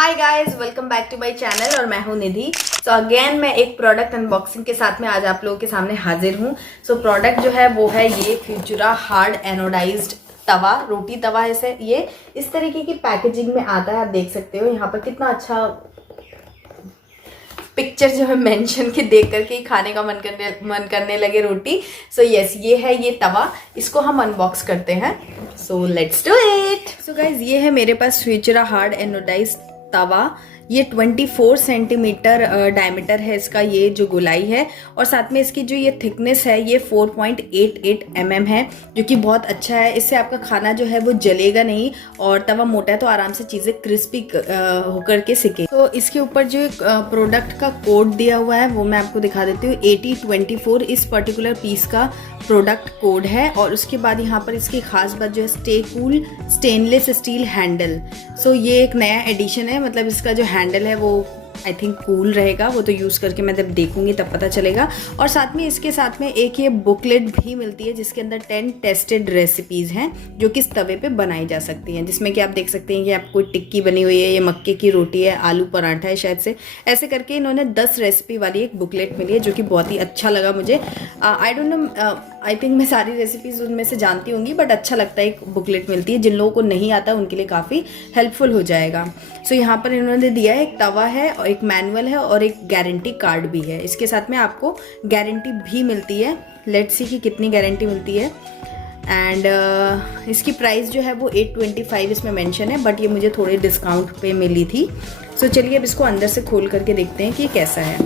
Hi guys, welcome back to my channel और मैं हूं निधि। सो अगेन मैं एक प्रोडक्ट अनबॉक्सिंग के साथ में आज आप लोगों के सामने हाजिर हूं। सो प्रोडक्ट जो है वो है ये फ्यूचरा हार्ड एनोडाइज्ड तवा, रोटी तवा है। ये इस तरीके की पैकेजिंग में आता है। आप देख सकते हो यहाँ पर कितना अच्छा पिक्चर जो है मेंशन के देख करके ही खाने का मन करने लगे रोटी। सो यस, ये है ये तवा, इसको हम अनबॉक्स करते हैं। So let's do it. So guys, ये है मेरे पास फ्यूचरा हार्ड एनोडाइज्ड तवा। ये 24 सेंटीमीटर डायमीटर है इसका, ये जो गोलाई है, और साथ में इसकी जो ये थिकनेस है ये 4.88 mm है, जो कि बहुत अच्छा है। इससे आपका खाना जो है वो जलेगा नहीं, और तवा मोटा है तो आराम से चीज़ें क्रिस्पी होकर के सिके। तो इसके ऊपर जो एक प्रोडक्ट का कोड दिया हुआ है वो मैं आपको दिखा देती हूँ। 8024 इस पर्टिकुलर पीस का प्रोडक्ट कोड है। और उसके बाद यहाँ पर इसकी खास बात जो है stay cool stainless steel handle. So ये एक नया एडिशन है, मतलब इसका जो हैंडल है वो आई थिंक कूल रहेगा। वो तो यूज़ करके मैं जब देखूंगी तब पता चलेगा। और साथ में इसके साथ में एक ये बुकलेट भी मिलती है जिसके अंदर 10 टेस्टेड रेसिपीज़ हैं जो कि इस तवे पे बनाई जा सकती हैं, जिसमें कि आप देख सकते हैं कि आपको टिक्की बनी हुई है, ये मक्के की रोटी है, आलू पराठा है शायद से। ऐसे करके इन्होंने 10 रेसिपी वाली एक बुकलेट मिली है जो कि बहुत ही अच्छा लगा मुझे। I don't know, I think मैं सारी रेसिपीज़ उनमें से जानती होंगी, बट अच्छा लगता है एक बुकलेट मिलती है। जिन लोगों को नहीं आता उनके लिए काफ़ी हेल्पफुल हो जाएगा। सो यहाँ पर इन्होंने दिया है एक तवा है और एक मैनुअल है और एक गारंटी कार्ड भी है। इसके साथ में आपको गारंटी भी मिलती है। लेट्स सी कि कितनी गारंटी मिलती है। एंड इसकी प्राइस जो है वो 825 इसमें मेंशन है, बट ये मुझे थोड़े डिस्काउंट पे मिली थी। सो चलिए अब इसको अंदर से खोल करके देखते हैं कि कैसा है।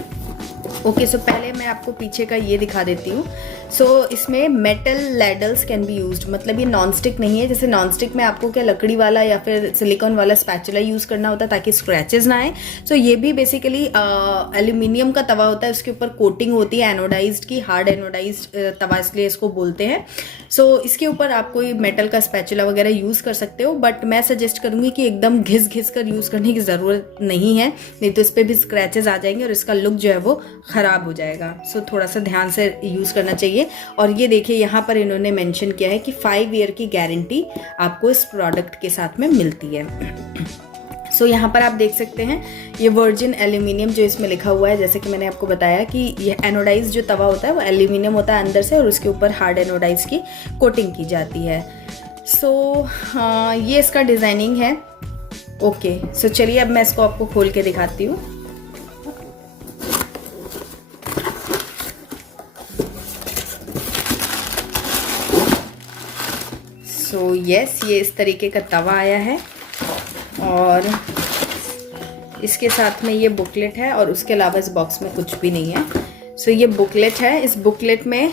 ओके, सो पहले मैं आपको पीछे का ये दिखा देती हूँ। सो इसमें metal ladles can be used, मतलब ये नॉन स्टिक नहीं है। जैसे नॉन स्टिक में आपको क्या लकड़ी वाला या फिर सिलिकॉन वाला स्पैचुला यूज़ करना होता है ताकि स्क्रैचेस ना आए। सो ये भी बेसिकली एल्यूमिनियम का तवा होता है, उसके ऊपर कोटिंग होती है एनोडाइज्ड की, हार्ड एनोडाइज्ड तवा इसलिए इसको बोलते हैं। सो इसके ऊपर आप कोई मेटल का स्पैचुला वगैरह यूज़ कर सकते हो, बट मैं सजेस्ट करूँगी कि एकदम घिस कर यूज़ करने की ज़रूरत नहीं है, नहीं तो इस पर भी स्क्रैचेस आ जाएंगे और इसका लुक जो है वो ख़राब हो जाएगा। सो थोड़ा सा ध्यान से यूज़ करना चाहिए। और ये देखिए यहाँ पर इन्होंने मेंशन किया है कि 5 ईयर की गारंटी आपको इस प्रोडक्ट के साथ में मिलती है। सो यहाँ पर आप देख सकते हैं ये वर्जिन एल्यूमिनियम जो इसमें लिखा हुआ है। जैसे कि मैंने आपको बताया कि ये एनोडाइज जो तवा होता है वो एल्यूमिनियम होता है अंदर से, और उसके ऊपर हार्ड एनोडाइज की कोटिंग की जाती है। सो ये इसका डिज़ाइनिंग है। ओके, सो चलिए अब मैं इसको आपको खोल के दिखाती हूँ। सो यस, ये इस तरीके का तवा आया है और इसके साथ में ये बुकलेट है, और उसके अलावा इस बॉक्स में कुछ भी नहीं है। सो ये बुकलेट है। इस बुकलेट में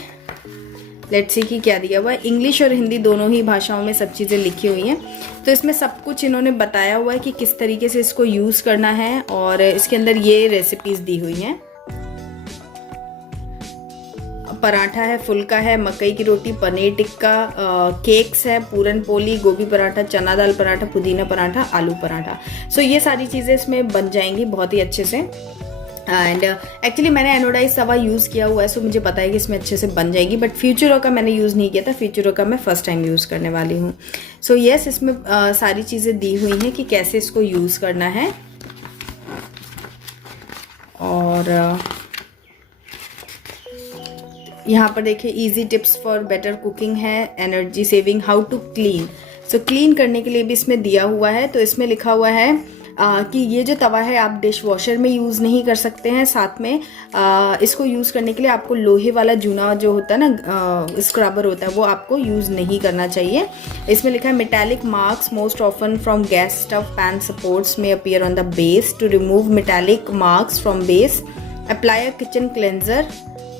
लेट्स सी कि क्या दिया हुआ है। इंग्लिश और हिंदी दोनों ही भाषाओं में सब चीज़ें लिखी हुई हैं। तो इसमें सब कुछ इन्होंने बताया हुआ है कि किस तरीके से इसको यूज़ करना है, और इसके अंदर ये रेसिपीज़ दी हुई हैं। पराठा है, फुल्का है, मकई की रोटी, पनीर टिक्का, केक्स है, पूरन पोली, गोभी पराठा, चना दाल पराठा, पुदीना पराठा, आलू पराठा। सो ये सारी चीज़ें इसमें बन जाएंगी बहुत ही अच्छे से। एंड एक्चुअली मैंने एनोडाइज तवा यूज़ किया हुआ है, सो मुझे पता है कि इसमें अच्छे से बन जाएगी, बट फ्यूचरो का मैंने यूज़ नहीं किया था। फ्यूचरो का मैं फर्स्ट टाइम यूज़ करने वाली हूँ। सो यस, इसमें सारी चीज़ें दी हुई हैं कि कैसे इसको यूज़ करना है। और यहाँ पर देखिए easy tips for better cooking है, energy saving, how to clean. So clean करने के लिए भी इसमें दिया हुआ है। तो इसमें लिखा हुआ है कि ये जो तवा है आप डिश वॉशर में यूज़ नहीं कर सकते हैं। साथ में इसको यूज़ करने के लिए आपको लोहे वाला जूना जो होता है ना, स्क्रबर होता है, वो आपको यूज़ नहीं करना चाहिए। इसमें लिखा है metallic marks most often from gas stove pan supports में appear on the base. To remove metallic marks from base apply a kitchen cleanser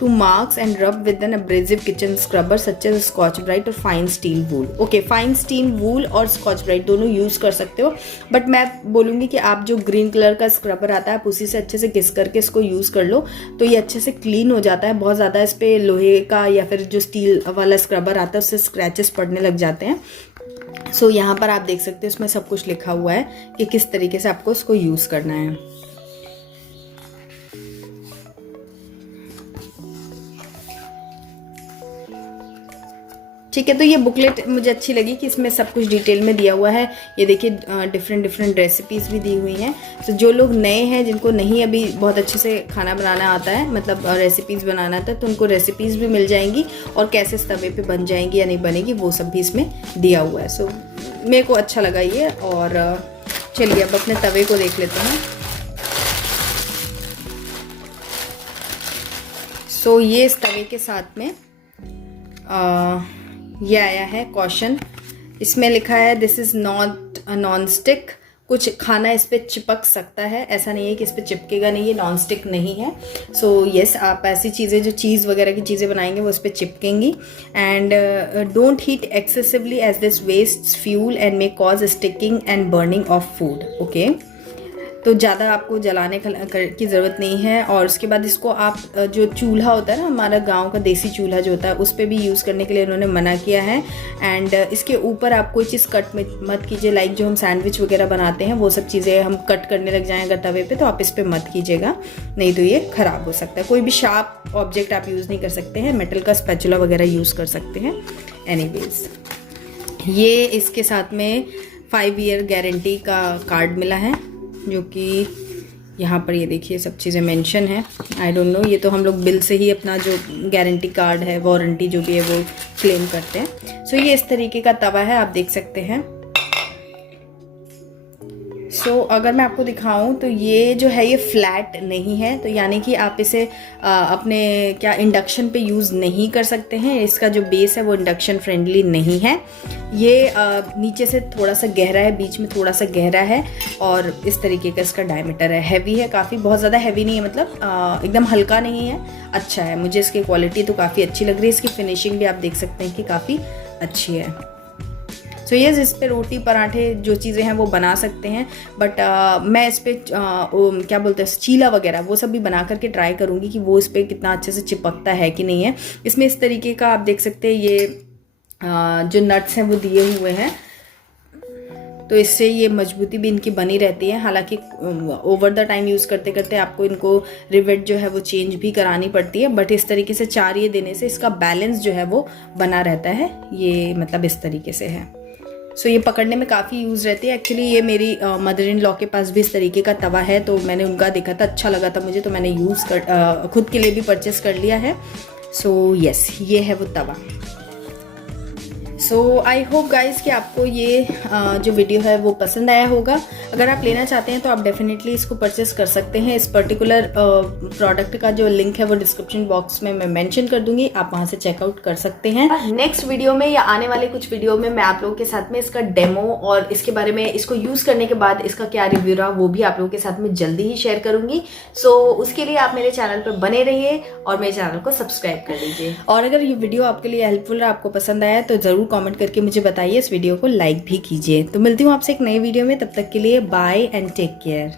to marks and rub with an abrasive kitchen scrubber such as Scotch Brite और fine steel वूल। Okay, fine steel वूल और Scotch Brite दोनों use कर सकते हो, but मैं बोलूँगी कि आप जो ग्रीन कलर का स्क्रबर आता है आप उसी से अच्छे से घिस करके इसको यूज़ कर लो, तो ये अच्छे से क्लीन हो जाता है। बहुत ज़्यादा इस पर लोहे का या फिर जो स्टील वाला स्क्रबर आता है उससे स्क्रैचेस पड़ने लग जाते हैं। सो यहाँ पर आप देख सकते हो इसमें सब कुछ लिखा हुआ है कि किस तरीके से आपको इसको यूज़ करना है। ठीक ठीक है। तो ये बुकलेट मुझे अच्छी लगी कि इसमें सब कुछ डिटेल में दिया हुआ है। ये देखिए डिफरेंट रेसिपीज़ भी दी हुई हैं। तो जो लोग नए हैं, जिनको नहीं अभी बहुत अच्छे से खाना बनाना आता है, मतलब रेसिपीज़ बनाना आता है, तो उनको रेसिपीज़ भी मिल जाएंगी और कैसे तवे पे बन जाएंगी या नहीं बनेगी वो सब भी इसमें दिया हुआ है। सो मेरे को अच्छा लगा ये। और चलिए अब अपने तवे को देख लेते हैं। सो ये इस तवे के साथ में ये आया है कॉशन। इसमें लिखा है this is not a non stick. कुछ खाना इस पर चिपक सकता है, ऐसा नहीं है कि इस पर चिपकेगा नहीं, ये नॉन स्टिक नहीं है। सो यस, आप ऐसी चीज़ें जो चीज़ वगैरह की चीज़ें बनाएंगे वो इस पर चिपकेंगी। And don't heat excessively as this waste fuel and may cause sticking and burning of food. Okay, तो ज़्यादा आपको जलाने की ज़रूरत नहीं है। और उसके बाद इसको आप जो चूल्हा होता है ना, हमारा गांव का देसी चूल्हा जो होता है, उस पर भी यूज़ करने के लिए इन्होंने मना किया है। एंड इसके ऊपर आप कोई चीज़ कट मत कीजिए, लाइक जो हम सैंडविच वगैरह बनाते हैं वो सब चीज़ें हम कट करने लग जाएँ अगर तवे पे, तो आप इस पर मत कीजिएगा, नहीं तो ये ख़राब हो सकता है। कोई भी शार्प ऑब्जेक्ट आप यूज़ नहीं कर सकते हैं, मेटल का स्पैचुला वगैरह यूज़ कर सकते हैं। एनीवेज, ये इसके साथ में 5 ईयर गारंटी का कार्ड मिला है, जो कि यहाँ पर ये देखिए सब चीज़ें मेंशन है। आई डोंट नो, ये तो हम लोग बिल से ही अपना जो गारंटी कार्ड है, वारंटी जो भी है वो क्लेम करते हैं। सो ये इस तरीके का तवा है, आप देख सकते हैं। सो अगर मैं आपको दिखाऊं तो ये जो है ये फ्लैट नहीं है, तो यानी कि आप इसे अपने क्या इंडक्शन पे यूज़ नहीं कर सकते हैं। इसका जो बेस है वो इंडक्शन फ्रेंडली नहीं है। ये नीचे से थोड़ा सा गहरा है, बीच में थोड़ा सा गहरा है, और इस तरीके का इसका डायमीटर है। हैवी है काफ़ी, बहुत ज़्यादा हैवी नहीं है, मतलब एकदम हल्का नहीं है, अच्छा है। मुझे इसकी क्वालिटी तो काफ़ी अच्छी लग रही है। इसकी फिनिशिंग भी आप देख सकते हैं कि काफ़ी अच्छी है। सो ये इस पे रोटी पराठे जो चीज़ें हैं वो बना सकते हैं, बट मैं इस पर क्या बोलते हैं चीला वगैरह वो सब भी बना करके ट्राई करूँगी कि वो इस पर कितना अच्छे से चिपकता है कि नहीं है। इसमें इस तरीके का आप देख सकते हैं, ये जो नट्स हैं वो दिए हुए हैं, तो इससे ये मजबूती भी इनकी बनी रहती है। हालांकि ओवर द टाइम यूज़ करते करते आपको इनको रिवेट जो है वो चेंज भी करानी पड़ती है, बट इस तरीके से 4 ये देने से इसका बैलेंस जो है वो बना रहता है। ये मतलब इस तरीके से है। सो ये पकड़ने में काफ़ी यूज़ रहती है। एक्चुअली ये मेरी मदर इन लॉ के पास भी इस तरीके का तवा है, तो मैंने उनका देखा था, अच्छा लगा था मुझे, तो मैंने खुद के लिए भी परचेस कर लिया है। सो यस, ये है वो तवा। सो आई होप गाइज कि आपको ये जो वीडियो है वो पसंद आया होगा। अगर आप लेना चाहते हैं तो आप डेफिनेटली इसको परचेस कर सकते हैं। इस पर्टिकुलर प्रोडक्ट का जो लिंक है वो डिस्क्रिप्शन बॉक्स में मैं मेंशन कर दूंगी, आप वहां से चेकआउट कर सकते हैं। नेक्स्ट वीडियो में या आने वाले कुछ वीडियो में मैं आप लोगों के साथ में इसका डेमो और इसके बारे में, इसको यूज़ करने के बाद इसका क्या रिव्यू रहा, वो भी आप लोगों के साथ में जल्दी ही शेयर करूंगी। सो उसके लिए आप मेरे चैनल पर बने रहिए और मेरे चैनल को सब्सक्राइब कर लीजिए। और अगर ये वीडियो आपके लिए हेल्पफुल रहा, आपको पसंद आया, तो ज़रूर कमेंट करके मुझे बताइए, इस वीडियो को लाइक भी कीजिए। तो मिलती हूँ आपसे एक नए वीडियो में, तब तक के लिए बाय एंड टेक केयर।